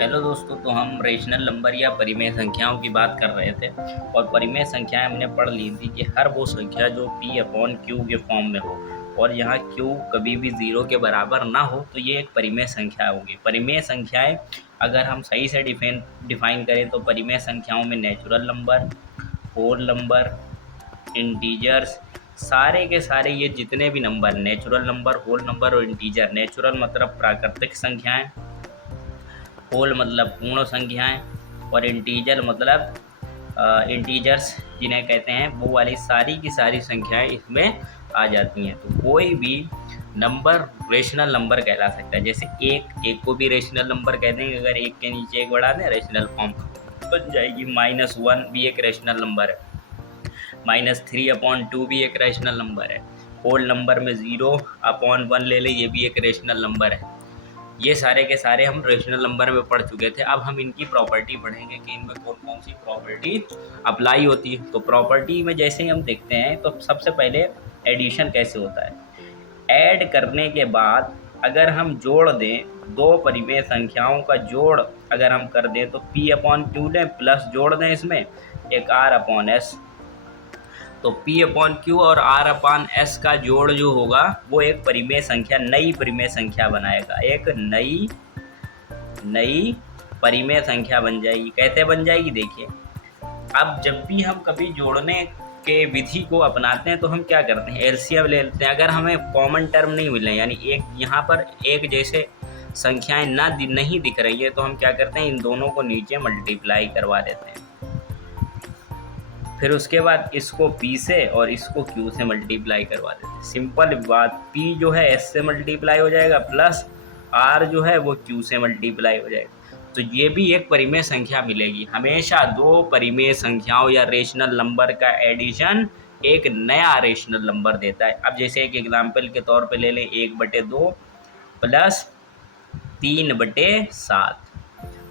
Hello दोस्तों, तो हम रेशनल नंबर या परिमेय संख्याओं की बात कर रहे थे। और परिमेय संख्याएं हमने पढ़ ली थी कि हर वो संख्या जो p अपॉन क्यू के फॉर्म में हो और यहाँ q कभी भी ज़ीरो के बराबर ना हो, तो ये एक परिमेय संख्या होगी। परिमेय संख्याएं अगर हम सही से डिफाइन करें तो परिमेय संख्याओं में natural number, whole number, integers, सारे के सारे ये जितने भी number, natural number, whole number और इंटीजर। नेचुरल मतलब प्राकृतिक संख्याएं, होल मतलब पूर्ण संख्याएं और इंटीजर मतलब इंटीजर्स जिन्हें कहते हैं, वो वाली सारी की सारी संख्याएं इसमें आ जाती हैं। तो कोई भी नंबर रेशनल नंबर कहला सकता है। जैसे एक को भी रेशनल नंबर कह देंगे। अगर एक के नीचे एक बढ़ा दें, रेशनल फॉर्म बन जाएगी। -1 भी एक रेशनल नंबर है। -3/2 भी एक रेशनल नंबर है। होल नंबर में 0/1 ले लें, ये भी एक रेशनल नंबर है। ये सारे के सारे हम रेशनल नंबर में पढ़ चुके थे। अब हम इनकी प्रॉपर्टी पढ़ेंगे कि इनमें कौन कौन सी प्रॉपर्टी अप्लाई होती है। तो प्रॉपर्टी में जैसे ही हम देखते हैं, तो सबसे पहले एडिशन कैसे होता है। ऐड करने के बाद अगर हम जोड़ दें, दो परिमेय संख्याओं का जोड़ अगर हम कर दें, तो p/q लें, प्लस जोड़ दें इसमें एक r/s। तो p/q और r/s का जोड़ जो होगा वो एक परिमेय संख्या, नई परिमेय संख्या बनाएगा। एक नई परिमेय संख्या बन जाएगी। कैसे बन जाएगी देखिए। अब जब भी हम कभी जोड़ने के विधि को अपनाते हैं तो हम क्या करते हैं, एलसीएम ले लेते हैं। अगर हमें कॉमन टर्म नहीं मिले, यानी एक यहाँ पर एक जैसे संख्याएं नहीं दिख रही है, तो हम क्या करते हैं, इन दोनों को नीचे मल्टीप्लाई करवा देते हैं। फिर उसके बाद इसको p से और इसको q से मल्टीप्लाई करवा देते हैं। सिंपल बात, p जो है s से मल्टीप्लाई हो जाएगा, प्लस r जो है वो q से मल्टीप्लाई हो जाएगा। तो ये भी एक परिमेय संख्या मिलेगी। हमेशा दो परिमेय संख्याओं या रेशनल नंबर का एडिशन एक नया रेशनल नंबर देता है। अब जैसे एक एग्जाम्पल के तौर पे ले लें, 1/2 प्लस 3/7,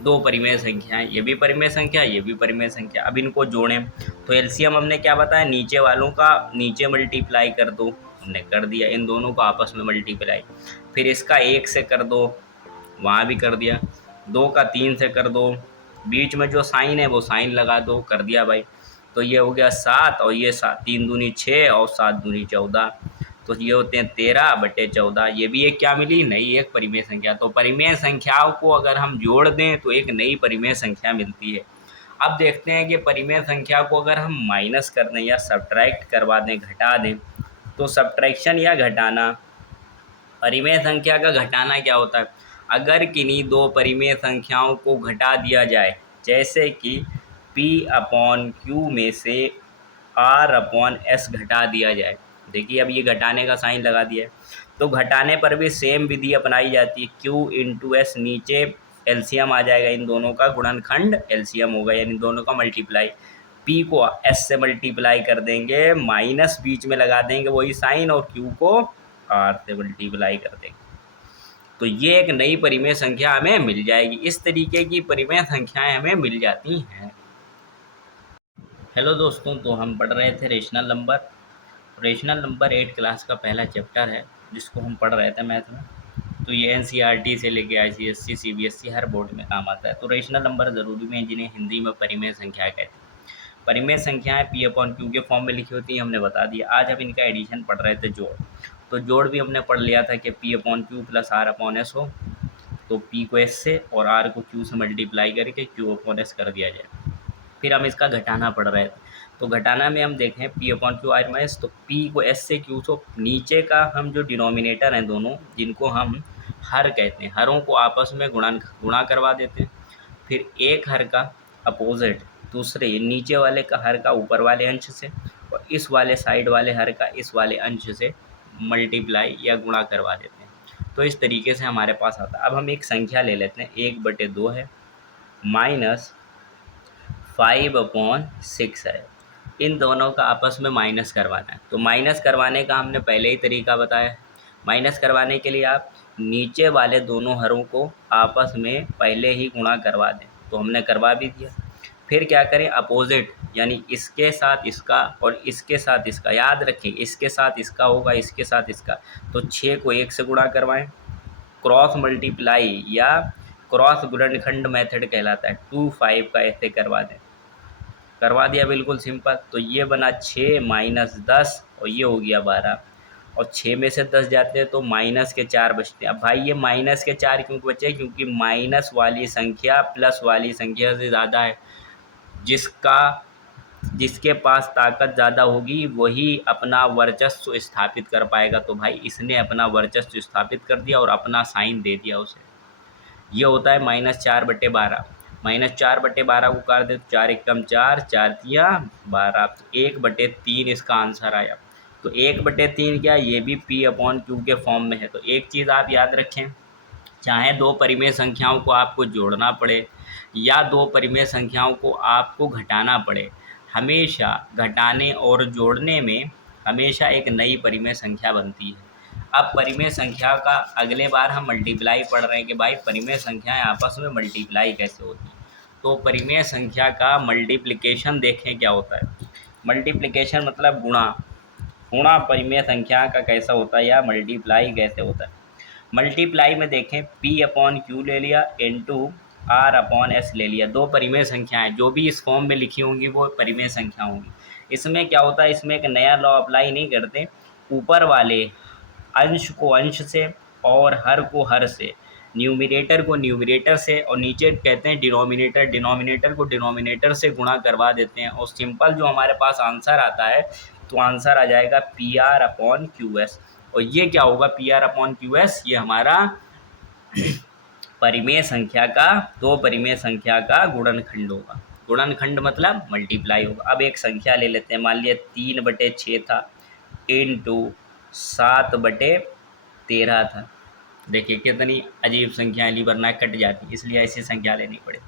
दो परिमेय संख्याएं, ये भी परिमेय संख्या, ये भी परिमेय संख्या। अब इनको जोड़ें तो एलसीएम हमने क्या बताया, नीचे वालों का नीचे मल्टीप्लाई कर दो, हमने कर दिया। इन दोनों को आपस में मल्टीप्लाई, फिर इसका 1 से कर दो, वहाँ भी कर दिया। 2 का 3 से कर दो, बीच में जो साइन है वो साइन लगा दो, कर दिया भाई। तो ये हो गया 7, और ये 3 दूनी 6 और 7 दूनी 14, तो ये होते हैं 13/14। ये भी एक क्या मिली, नई एक परिमेय संख्या। तो परिमेय संख्याओं को अगर हम जोड़ दें तो एक नई परिमेय संख्या मिलती है। अब देखते हैं कि परिमेय संख्या को अगर हम माइनस कर दें या सब्ट्रैक्ट करवा दें, घटा दें, तो सब्ट्रैक्शन या घटाना, परिमेय संख्या का घटाना क्या होता है। अगर किन्हीं दो परिमेय संख्याओं को घटा दिया जाए, जैसे कि p/q में से r/s घटा दिया जाए। देखिए अब ये घटाने का साइन लगा दिया है, तो घटाने पर भी सेम विधि अपनाई जाती है। q इंटू s, नीचे एलसीएम आ जाएगा, इन दोनों का गुणनखंड एलसीएम होगा, यानी इन दोनों का मल्टीप्लाई। p को s से मल्टीप्लाई कर देंगे, माइनस बीच में लगा देंगे वही साइन, और q को r से मल्टीप्लाई कर देंगे। तो ये एक नई परिमेय संख्या हमें मिल जाएगी। इस तरीके की परिमेय संख्याएं हमें मिल जाती हैं। हेलो दोस्तों, तो हम पढ़ रहे थे rational number. Rational number 8 class का पहला चैप्टर है जिसको हम पढ़ रहे थे मैथ में। तो ये एनसीईआरटी से लेके आईसीएसई, सीबीएसई हर बोर्ड में काम आता है। तो रेशनल नंबर ज़रूरी में जिन्हें हिंदी में परिमेय संख्याएं कहते हैं। परिमेय संख्याएं p/q के फॉर्म में लिखी होती हैं, हमने बता दिया। आज हम इनका एडिशन पढ़ रहे थे, जोड़। तो जोड़ भी हमने पढ़ लिया था कि p/q प्लस r/s हो, तो p को s से और r को q से मल्टीप्लाई करके q/s कर दिया जाए। फिर हम इसका घटाना पढ़ रहे थे। तो घटाना में हम देखें p/q r/s, तो p को s से q, तो नीचे का हम जो डिनोमिनेटर हैं दोनों, जिनको हम हर कहते हैं, हरों को आपस में गुणा करवा देते हैं। फिर एक हर का अपोजिट दूसरे नीचे वाले का हर का ऊपर वाले अंश से, और इस वाले साइड वाले हर का इस वाले अंश से मल्टीप्लाई या गुणा करवा देते हैं। तो इस तरीके से हमारे पास आता है। अब हम एक संख्या ले लेते हैं, 1/2 है, -5/6 है। इन दोनों का आपस में माइनस करवाना है। तो माइनस करवाने का हमने पहले ही तरीका बताया है। माइनस करवाने के लिए आप नीचे वाले दोनों हरों को आपस में पहले ही गुणा करवा दें, तो हमने करवा भी दिया। फिर क्या करें, अपोजिट, यानी इसके साथ इसका और इसके साथ इसका। याद रखें, इसके साथ इसका होगा, इसके साथ इसका। तो 6 को 1 से गुणा करवाएं। क्रॉस मल्टीप्लाई या क्रॉस गुणनखंड मेथड कहलाता है। 2 5 का ऐसे करवा दिया बिल्कुल सिंपल। तो ये बना 6 माइनस 10 और ये हो गया 12, और 6 में से 10 जाते हैं तो माइनस के 4 बचते हैं। अब भाई ये माइनस के 4 क्यों बचे? क्योंकि माइनस वाली संख्या प्लस वाली संख्या से ज़्यादा है। जिसके पास ताकत ज़्यादा होगी वही अपना वर्चस्व स्थापित कर पाएगा। तो भाई इसने अपना वर्चस्व स्थापित कर दिया और अपना साइन दे दिया उसे। ये होता है -4/12। -4/12 को काट दे तो 4 एकम 4, 4 तिया 12, तो 1/3 इसका आंसर आया। तो 1/3 क्या, ये भी P/Q के फॉर्म में है। तो एक चीज़ आप याद रखें, चाहे दो परिमेय संख्याओं को आपको जोड़ना पड़े या दो परिमेय संख्याओं को आपको घटाना पड़े, हमेशा घटाने और जोड़ने में हमेशा एक नई परिमेय संख्या बनती है। अब परिमेय संख्या का अगले बार हम मल्टीप्लाई पढ़ रहे हैं कि भाई परिमेय संख्याएं आपस में मल्टीप्लाई कैसे होती हैं। तो परिमेय संख्या का मल्टीप्लिकेशन देखें क्या होता है। मल्टीप्लिकेशन मतलब गुणा। गुणा परिमेय संख्या का कैसा होता है या मल्टीप्लाई कैसे होता है। मल्टीप्लाई में देखें P/Q ले लिया इंटू R/S ले लिया। दो परिमेय संख्याएं जो भी इस फॉर्म में लिखी होंगी वो परिमेय संख्या होंगी। इसमें क्या होता है, इसमें एक नया लॉ अप्लाई नहीं करते। ऊपर वाले अंश को अंश से और हर को हर से, न्यूमिनेटर को न्यूमिनेटर से, और नीचे कहते हैं डिनोमिनेटर को डिनोमिनेटर से गुणा करवा देते हैं, और सिंपल जो हमारे पास आंसर आता है तो आंसर आ जाएगा PR/QS। और ये क्या होगा PR/QS, ये हमारा परिमेय संख्या का, दो परिमेय संख्या का गुणनखंड होगा। गुणनखंड मतलब मल्टीप्लाई होगा। अब एक संख्या ले लेते हैं, मान लिया 3/6 था इंटू 7/13 था। देखिए कितनी अजीब संख्याएं ली, वरना कट जाती, इसलिए ऐसी संख्या लेनी पड़े।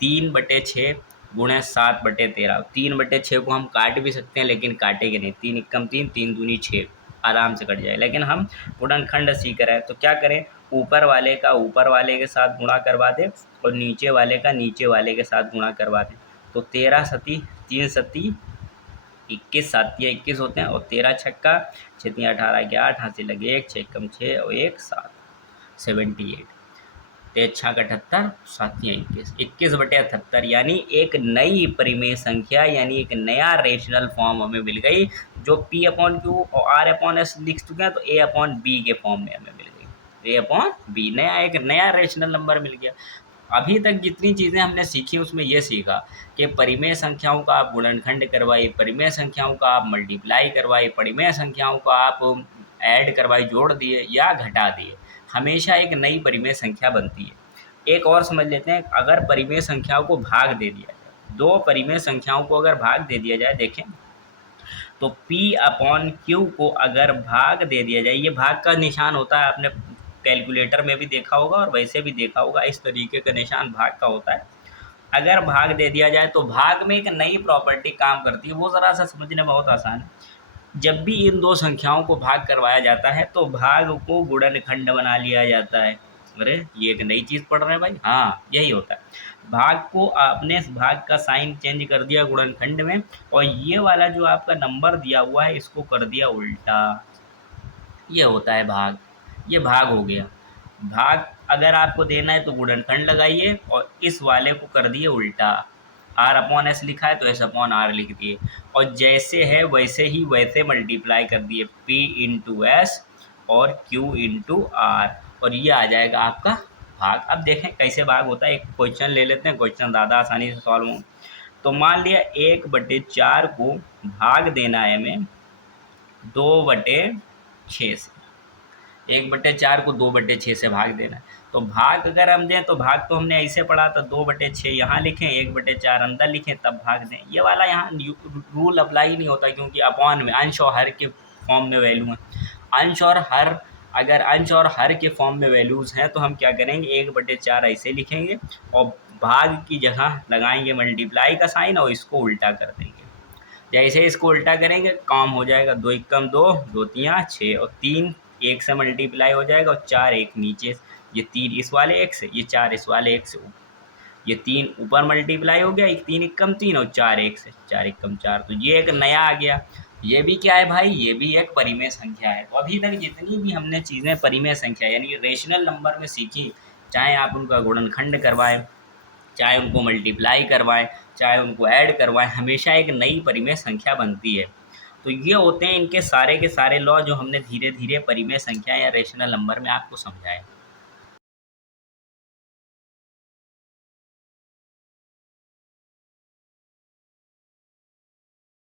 3/6 गुणे 7/13। 3/6 को हम काट भी सकते हैं लेकिन काटेंगे नहीं। 3 एकम 3, 3 दूनी 6, आराम से कट जाए। लेकिन हम गुणनखंड सीख रहे हैं तो क्या करें, ऊपर वाले का ऊपर वाले के साथ गुणा करवा दें और नीचे वाले का नीचे वाले के साथ गुणा करवा दें। तो 13 सती 3 सती 21, 7 या 21 होते हैं, और 13 छक्का 6 या 18 के 8, हाथ से लगे 1, 6 कम 6 और 1 7, 78। 6 का 78, 7 या 21, 21/78, यानी एक नई परिमेय संख्या, यानी एक नया रेशनल फॉर्म हमें मिल गई। जो P/Q और R/S लिख चुके हैं तो A/B के फॉर्म में हमें मिल गई। A/B नया एक नया रेशनल नंबर मिल गया। अभी तक जितनी चीज़ें हमने सीखी उसमें ये सीखा कि परिमेय संख्याओं का आप गुणनखंड करवाइए, परिमेय संख्याओं का आप मल्टीप्लाई करवाइए, परिमेय संख्याओं का आप ऐड करवाइए, जोड़ दिए या घटा दिए, हमेशा एक नई परिमेय संख्या बनती है। एक और समझ लेते हैं, अगर परिमेय संख्याओं को भाग दे दिया जाए, दो परिमेय संख्याओं को अगर भाग दे दिया जाए, देखें तो P/Q को अगर भाग दे दिया जाए, ये भाग का निशान होता है, आपने कैलकुलेटर में भी देखा होगा और वैसे भी देखा होगा, इस तरीके का निशान भाग का होता है। अगर भाग दे दिया जाए तो भाग में एक नई प्रॉपर्टी काम करती है, वो ज़रा सा समझने बहुत आसान है। जब भी इन दो संख्याओं को भाग करवाया जाता है तो भाग को गुणनखंड बना लिया जाता है। अरे ये एक नई चीज़ पढ़ रहे हैं भाई, हाँ यही होता है। भाग को आपने भाग का साइन चेंज कर दिया गुणनखंड में, और ये वाला जो आपका नंबर दिया हुआ है इसको कर दिया उल्टा, ये होता है भाग। ये भाग हो गया। भाग अगर आपको देना है तो गुणनखंड लगाइए और इस वाले को कर दिए उल्टा। R/S लिखा है तो S/R लिख दिए, और जैसे है वैसे ही वैसे मल्टीप्लाई कर दिए, P/S और Q/R, और ये आ जाएगा आपका भाग। अब देखें कैसे भाग होता है, एक क्वेश्चन ले लेते हैं, क्वेश्चन ज़्यादा आसानी से सॉल्व हो। तो मान लिया 1/4 को भाग देना है हमें 2/6 से। 1/4 को 2/6 से भाग देना है, तो भाग अगर हम दें तो भाग तो हमने ऐसे पढ़ा था, 2/6 यहाँ लिखें, 1/4 अंदर लिखें, तब भाग दें। ये वाला यहाँ रूल अप्लाई नहीं होता, क्योंकि अपॉन में अंश और हर के फॉर्म में वैल्यू है। अंश और हर, अगर अंश और हर के फॉर्म में वैल्यूज़ हैं तो हम क्या करेंगे, 1/4 ऐसे लिखेंगे और भाग की जगह लगाएंगे मल्टीप्लाई का साइन और इसको उल्टा कर देंगे। जैसे इसको उल्टा करेंगे काम हो जाएगा, 2 एकम 2, 2 तिया 6, और 3 1 से मल्टीप्लाई हो जाएगा और 4 1 नीचे, ये 3 इस वाले एक से, ये 4 इस वाले एक से, ये 3 ऊपर मल्टीप्लाई हो गया, 3 एकम 3 और 4 1 से, 4 एकम 4, तो ये एक नया आ गया। ये भी क्या है भाई, ये भी एक परिमेय संख्या है। तो अभी तक जितनी भी हमने चीज़ें परिमेय संख्या यानी रेशनल नंबर में सीखी, चाहे आप उनका गुणनखंड करवाएं, चाहे उनको मल्टीप्लाई करवाएं, चाहे उनको ऐड करवाएं, हमेशा एक नई परिमेय संख्या बनती है। तो ये होते हैं इनके सारे के सारे लॉ जो हमने धीरे धीरे परिमेय संख्या या रेशनल नंबर में आपको समझाए।